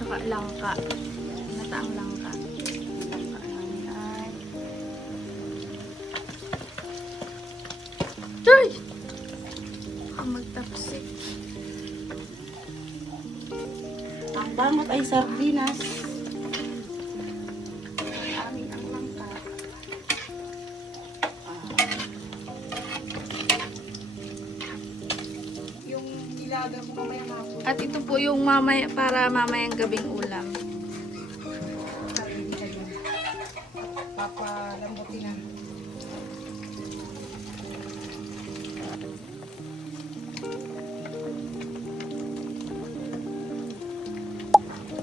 Tsaka langka. Nataang langka. Ayan. Joy! Baka magtapsik. Ang bangot ay sardinas. Amin ang langka. Yung nilaga mo mamaya hapon. At ito po yung para mamayang gabing ulam. Sarili ka dyan. Papalambutin na.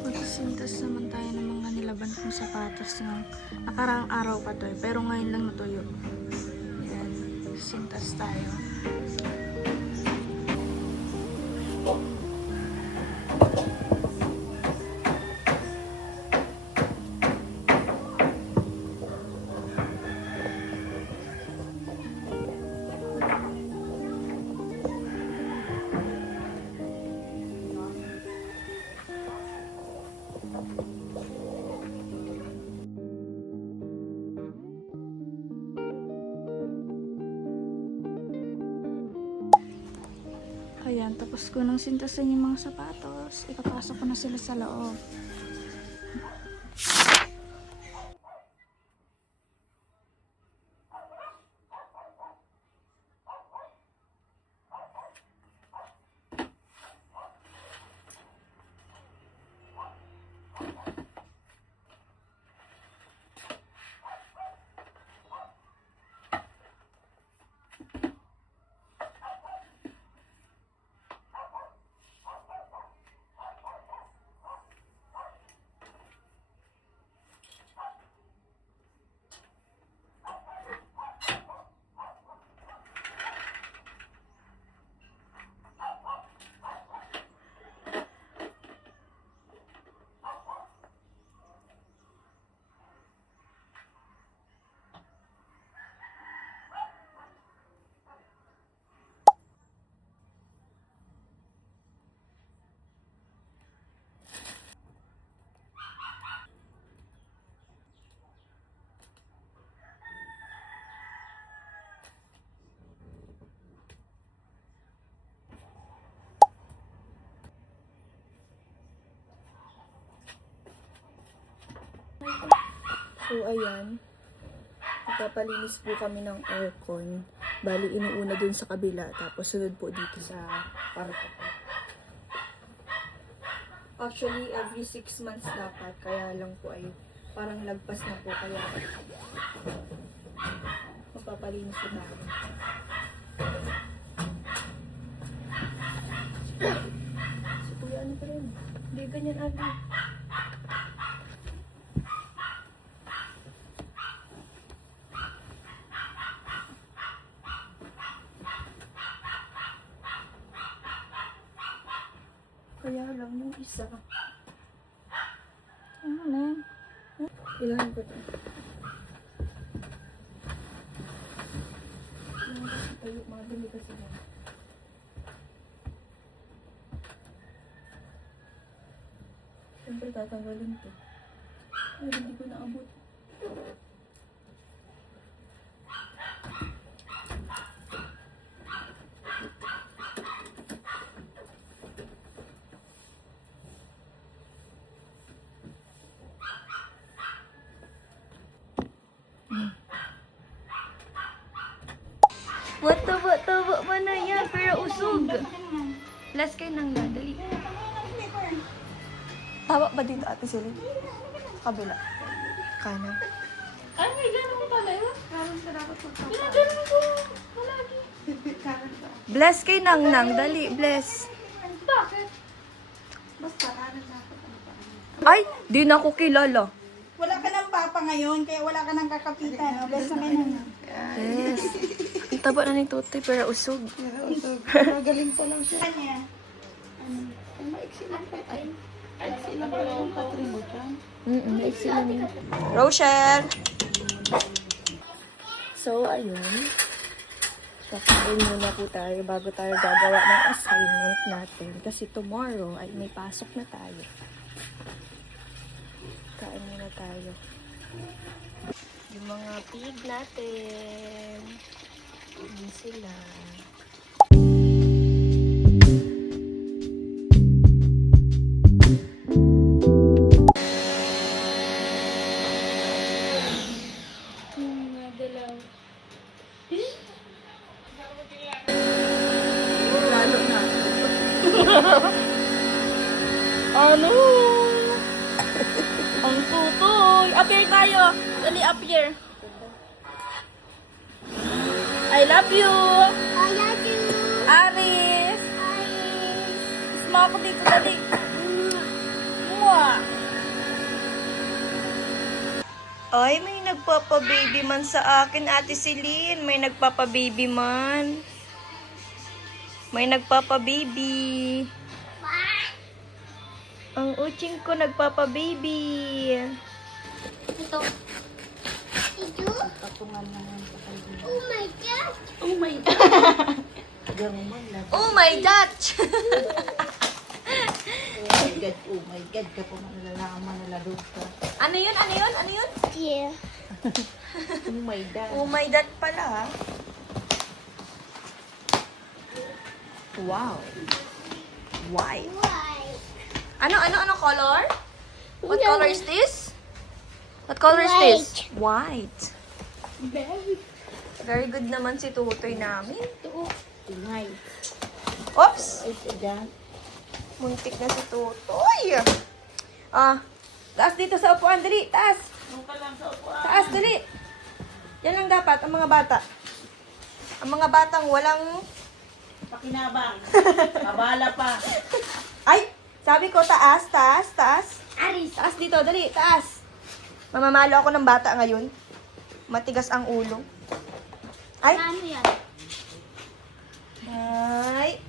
Magsisintas naman tayo ng mga nilaban kong sapatos ng nakaraang araw pa to eh. Pero ngayon lang natuyo. Yan. Sintas tayo. Ayan, tapos ko nang sintasin yung mga sapatos. Ipapasok ko na sila sa loob. So, ayan. Magpapalinis po kami ng aircon. Bali, inuuna dun sa kabila. Tapos, sunod po dito sa kwarto ko. Actually, every 6 months dapat. Kaya lang po ay parang lagpas na po. Kaya magpapalinis po tayo. Si Kuya, ano pa rin? Hindi ganyan, Abi. Kaya lang yung isa. Ano na yan? Ilan ko ito? Tayo, madali kasi yan. Siyempre tatanggalin ito. Ay, hindi ko naabot. Taba mo na yan, pero usog. Last kayo nang dali. Tama ba dito, Ate Celine? Kabila. Kanan. Ay, may gano'n mo pala yun. Karon ka dapat magpapa. Gano'n ko. Malagi. Karon ka. Bless kay Nang, dali, bless. Bakit? Basta karon dapat ang paa. Ay, di na ako kilala. Wala ka ng papa ngayon, kaya wala ka ng kakapitan. Bless naman na. Yes. Ang taba na ni Totoy, pero usog. Magaling pa lang siya. Kanya. Maiksi lang pa tayo. Maiksi lang pa yung patribo dyan. Maiksi lang yun. Rochelle! So, ayun. Kakain muna po tayo bago tayo gagawa ng assignment natin. Kasi tomorrow ay may pasok na tayo. tayo. Yung mga pig natin. Yun sila. Lalo na. Ano? Ang tutoy. Appear tayo. Dali, appear. I love you. I love you. Aris. Kiss mo ako dito, dali. Mwah. Ay, may nagpapa-baby man sa akin, Ate Celine. May nagpapa-baby man. May nagpapa-baby. Ang uching ko nagpapa-baby. Ito. Ito? Patungan naman sa kayo. Oh my God. Oh my God. Gaman lang. Oh my Dutch! Oh my God. Kapag nalalaman na lalog ka. Ano yun? Ano yun? Ano yun? Yeah. Oh my God. Oh my Dutch pala, ha? Wow. Why? Why? Ano color? What color is this? What color is this? White. Very good naman si tutoy namin. Tonight. Oops! Ito dyan. Muntik na si tutoy. Ah, taas dito sa upuan. Dali, taas. Doon ka lang sa upuan. Taas, dali. Yan lang dapat, ang mga bata. Ang mga batang walang... Pakinabang. Kabala pa. Ay! Sabi ko, taas, taas, taas. Aris. Taas dito, dali, taas. Mamamalo ako ng bata ngayon. Matigas ang ulo. Ay! Ano yan? Ay!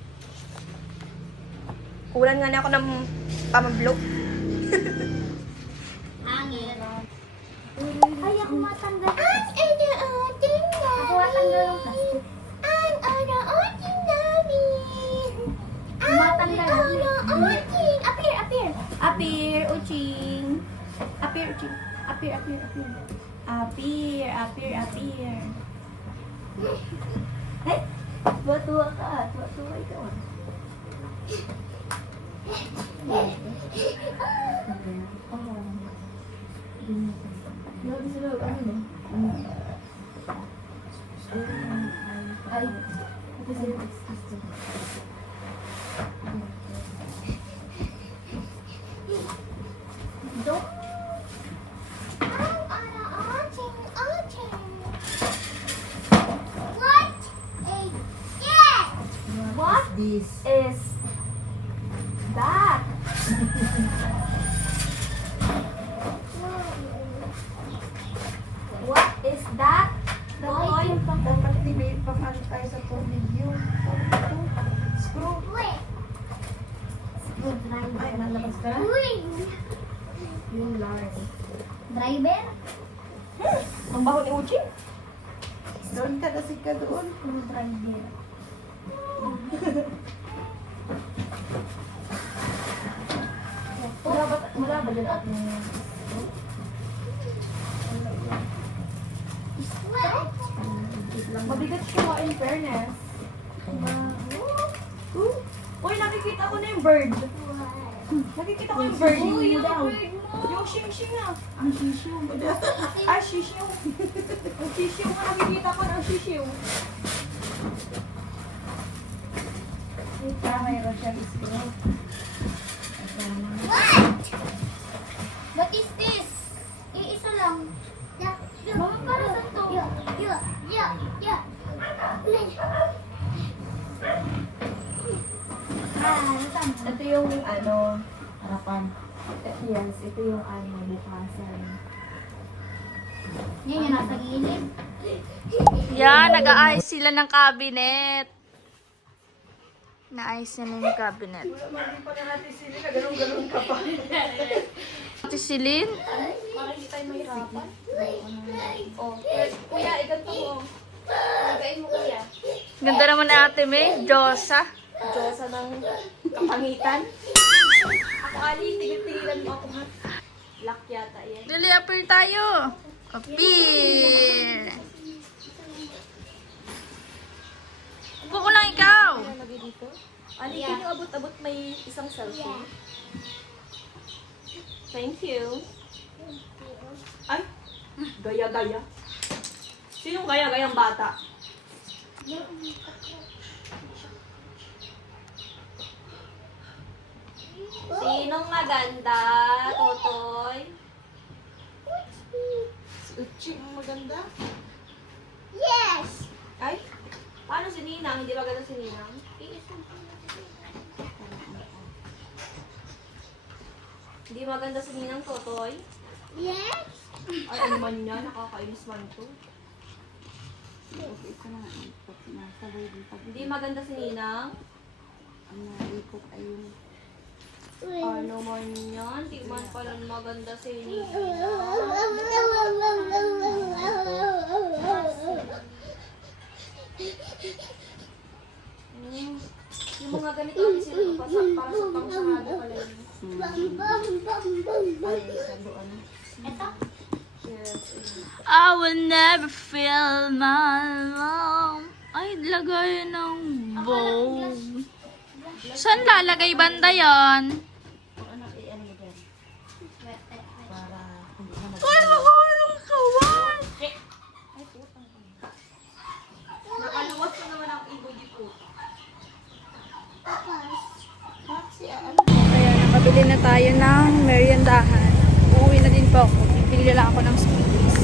Kulang nga na ako ng pamablo. Hangin. Ay, ako matanggal. Ako matanggal ng plastic. Matanggal ang Appear. Appear, Uching. Appear, Uching. Appear. Appear. Ay! Tuwa-tuwa ka. Tuwa-tuwa ikaw. What This. is that? What is that? Boy? Dapat may pamano tayo sa tornilyo. Screw. Ay, nalabas ka? Yung Lord. Driver? Ang baho ni Uching? Doon ka kasi ka doon. Yung driver. Wala ba dyan at mabigat siya in fairness. Uy, nakikita ko na yung bird. Nakikita ko yung bird. Uy, yung bird mo. Yung shing-shing ah. Ang sisyo. Ah, shishiw. Ang shishiw nga nakikita ko ng shishiw. Mayroon siyang screw. What is this? Iisa lang. Mama, para sa to? Yeah. Ito yung ano, Harapan. yes, ito yung ano, bukasan. Yan yung nasa gilid. Yan, nag-aayos sila ng cabinet. Naayos nila yung cabinet. Hindi pa na natin sila na ganun-ganun ka pa. Ate Celine? Parang hindi tayo mahirapan. Oh, kuya, iganto mo. Nagain mo, kuya. Ganda naman na Ate May. Diyosa. Diyosa ng kapangitan. Ako, Ali, tigil-tigilan mo ako, ha? Black yata yan. Dali, appear tayo. Appear. Upo ko lang ikaw. Lagay dito. Ali, can you abot-abot may isang selfie? Thank you. Ay, gaya-gaya. Sinong gaya-gayang bata? Sinong maganda, Totoy? Si Uchi ang maganda. Ay, paano si Ninang? Hindi maganda si Ninang? Hindi maganda si Ninang, Totoy? Ay, ano man yan? Nakakainis man to. Okay, ito na nga. Ikot na. Sabay din pag Hindi maganda si Ninang? ang ikot ayun. Ano man yan? Di man pala maganda si Ninang. Yung mga ganito kasi para sa pangsarado pala yun. Ay, sabi ano. Yes. I will never feel my love. Ay, lagay ng bow. Saan lalagay banda yan? Kung ano, i-ano mo dyan. Para hindi na Ay, makulang kawan! Nakaluwas ko naman ang ibo di po. ano. Ayan, nakabili na tayo ng meriendahan. Uuwi na din po ako. Bibili lang ako ng smoothies.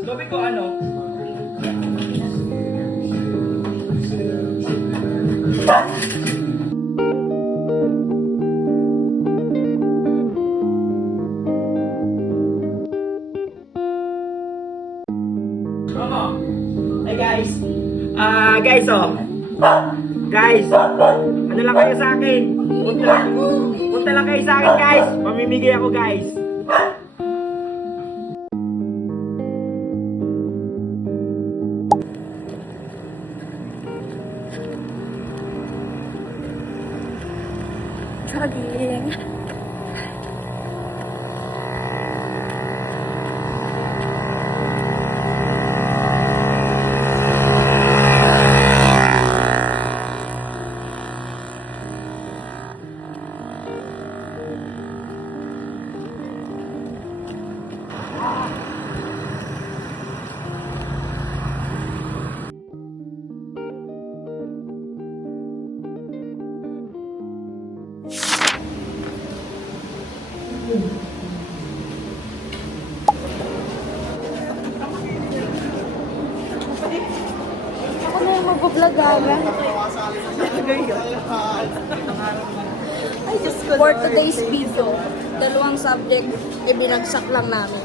Sabi ko ano? Mama. Hey guys. Guys oh. Guys, ano lang kayo sa akin? Punta lang kayo sa akin guys. Mamimigay ako guys. Jogging. Ako na yung mag-vlog aga. For today's video, dalawang subject, binagsak lang namin.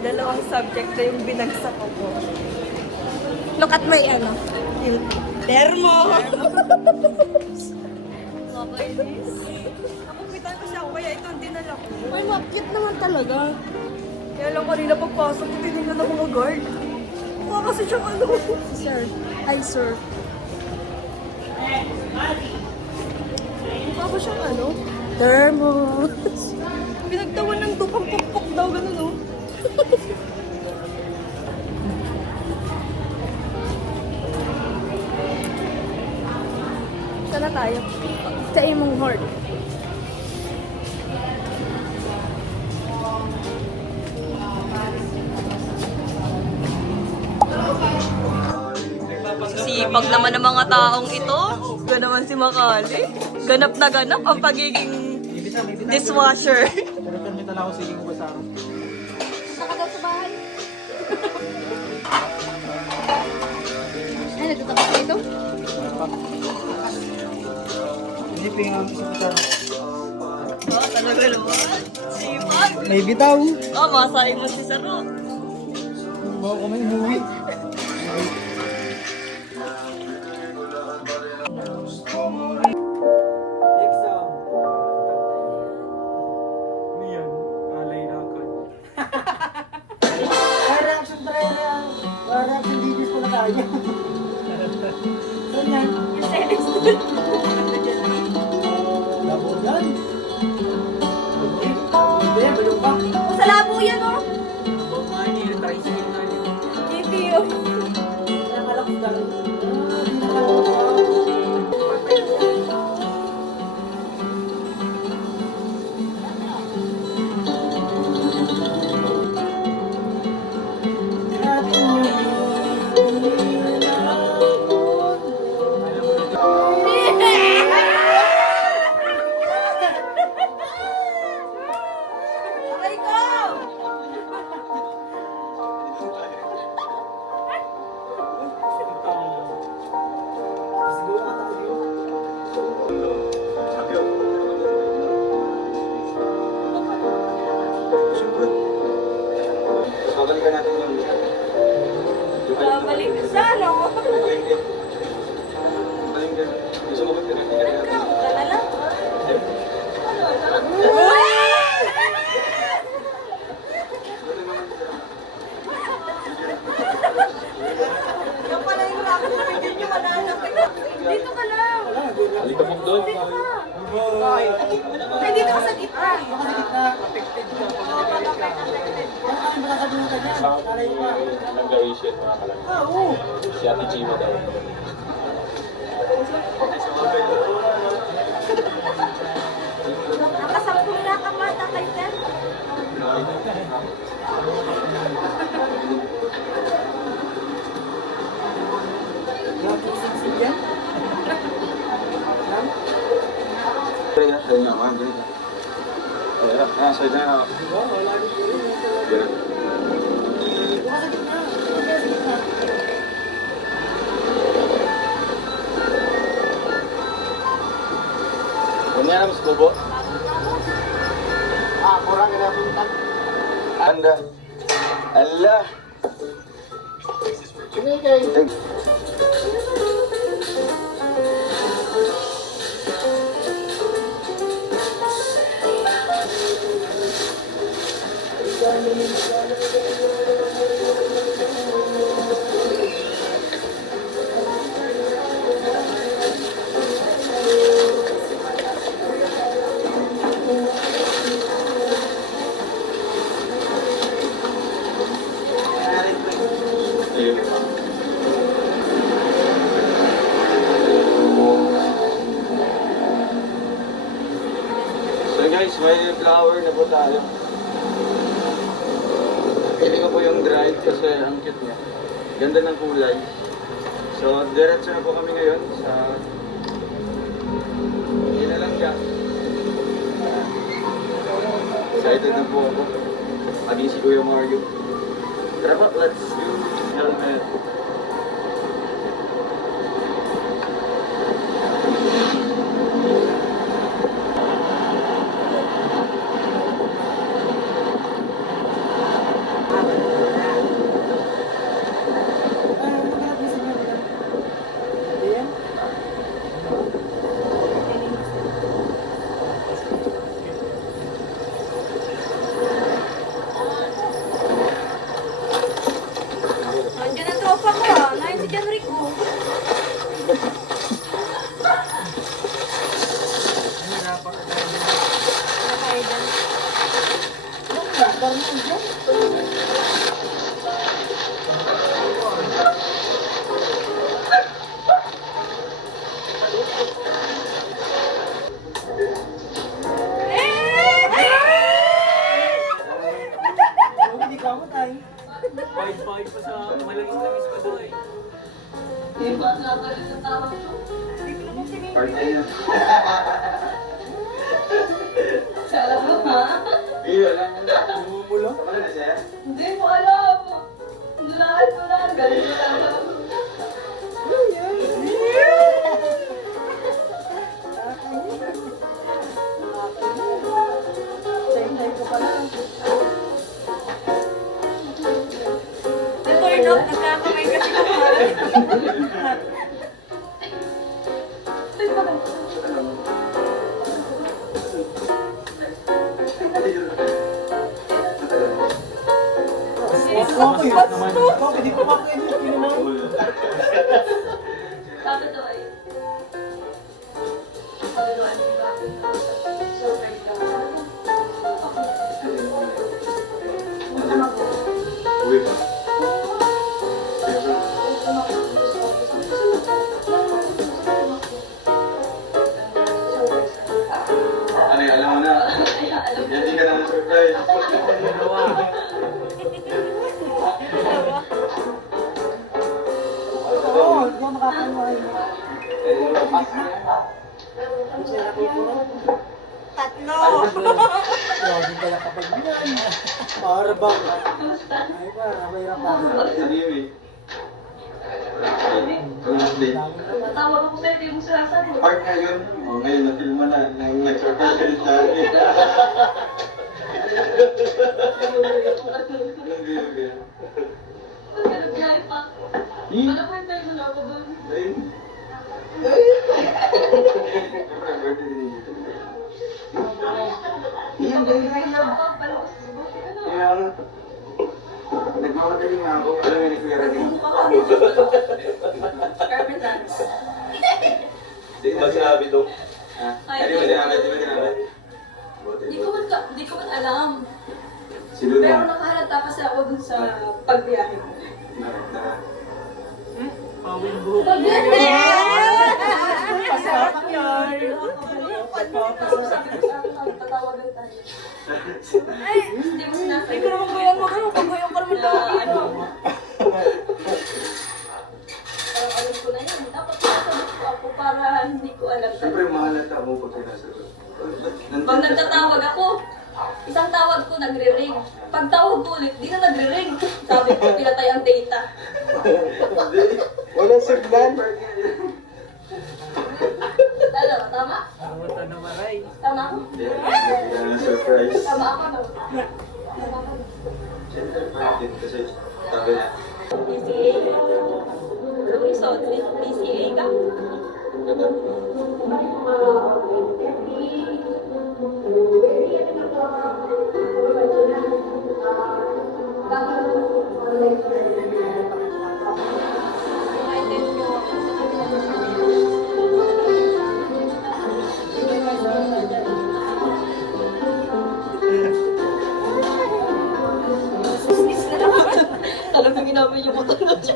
Dalawang subject na yung binagsak ko po. Look at my ano. Termo! Nakupitan ko siya, kaya ito ang dinala ko. Ay, makit naman talaga. Kaya lang kanina pagpasok, tinignan ng mga guard. Mukha kasi siyang ano. Sir. Hi, sir. Mukha ko siyang ano? Thermos. Pinagtawan ng tupang pukpok daw, ganun, no? Saan na tayo? Sa imong horde. Sipag naman ng mga taong ito. Ganaman si Makali. Ganap na ganap ang pagiging dishwasher. Ay, nagtatapos ka ito? Oh, talaga naman. Sipag. May bitaw. Oh, masahin mo si Saro. Bawa ko may umuwi. Next song. Ano yan? Alay na ako. Reaction videos pala tayo. Saan yan? Labo yan. Hindi, balong ka. Sa labo yan, oh. GPO. Nakalak ka. Di nakalak ka. Babalikan natin yung... Babalik sa ano? Balikan. Gusto mo ba tinatinigan natin? Kalala. Yan pala yung rocket. Hindi nyo malalapit. Dito ka lang. Halika mo doon. Ay, dito ka sa gitna. Nag-Asian mga kalang. Si Ate Chima daw. Nakasampung na ka mata kay Sir. Ganyan ang skubo. Kurang na punta. Anda. Allah. So guys, may flower na po tayo. Pili ko po yung dried kasi ang cute niya. Ganda ng kulay. So, diretso na po kami ngayon sa... Hindi na lang siya. Excited na po ako. Maging si Kuya Mario. Tara po, let's do helmet. Nandiyan na to. Hindi mo alam. Lahat ko lang. Galing ko lang. Turn off, nagkakamay kasi kumain. Alam mo na. Hindi ka na surprise. Ano yun eh? Tawag ko sa'yo, di mo sinasabi. Part nga yun. O, ngayon na-filma na. Nag-surprise ka rin sa akin. Nagbiyahe pa. Wala pa yung tayo na ako doon. Ayun. Siyempre, birthday din dito. Kaya nga. Nagmamadali nga ako. Alam mo, nag-clear din. Carpet dance. Hindi ba sinabi to? Ay, Hindi ba sinabi? Di ba sinabi? Di ko man alam. Sino Pero na? nakahalata kasi ako dun sa pagbiyahe ko. Tatawagan tayo. Hindi mo sinasabi. Hindi ko naman gawin mo ganun. Kung gawin ka naman daw. Parang alam ko na yan. Dapat nasagot ko ako para hindi ko alam. Siyempre, mahalata mo pag sinasagot. Pag nagtatawag ako, isang tawag ko nagre-ring. Pag tawag ko ulit, di na nagre-ring. Sabi ko, pinatay ang data. Walang signal. Tama? Tama ako? Hindi, hindi na surprise. Tama ako, no? Tama ako. Siyempre, bakit? Kasi sabi niya, PCA. Ano yung suot? PCA ka? Talagang ginamit yung motor na siya.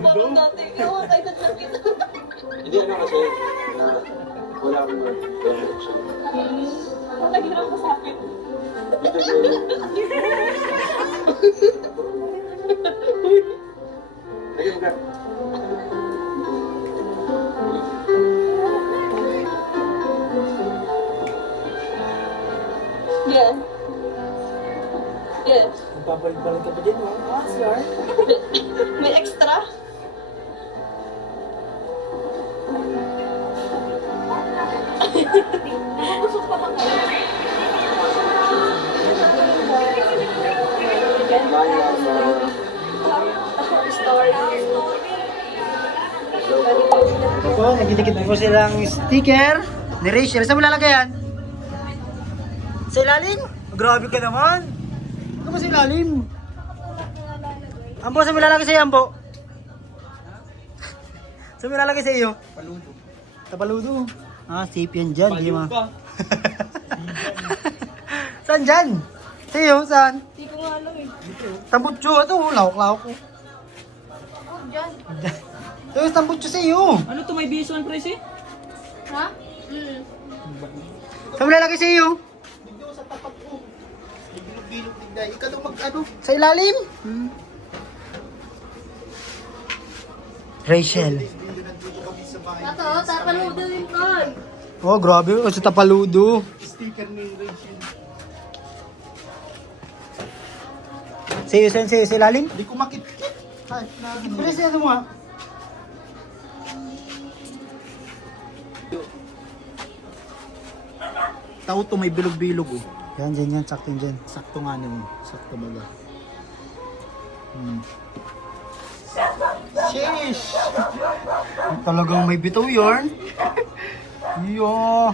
Parang dati, tayo kita. hindi ano kasi, wala akong connection. Naghirap ko sa akin. Lagi mo ka. Yeah. Yes. Babalik-balik ka pa din, no? Ah, sir. May extra? Busog pa lang kayo. Story. Po, nagdidikit po silang sticker ni Rachel. Saan mo lalagay yan? Sa ilalim? Grabe ka naman. Ano ba sa ilalim? Ambo, saan mo lalagay sa iyo, Ambo? Saan mo lalagay sa iyo? Paludo. Sa paludo? Ah, safe yan dyan. Di ma. Saan dyan? Sa'yo, saan? Hindi ko nga alam eh. Tambutso, ito, lawak-lawak ko. Diyan. Ito yung tambutso sa'yo. Ano to, may bison pre si? Ha? Saan mo lalagay sa'yo? Dito sa tapat ko. Bilog-bilog tigday. Ikaw daw mag-ano? Sa ilalim? Rachel. Nandito kami sa bahay. Tato, tapaludo din ko. Oh, grabe. Oh, sa tapaludo. Sticker ni Rachel. Sa'yo, sa'yo, sa ilalim? Hindi ko makit-kit. Ay, Bilis na ito mo ha. Tao to may bilog-bilog oh. Yan, dyan yan. Sakto dyan. Sakto nga naman. Sakto baga. Sheesh! Talagang may bitaw yarn. Yo!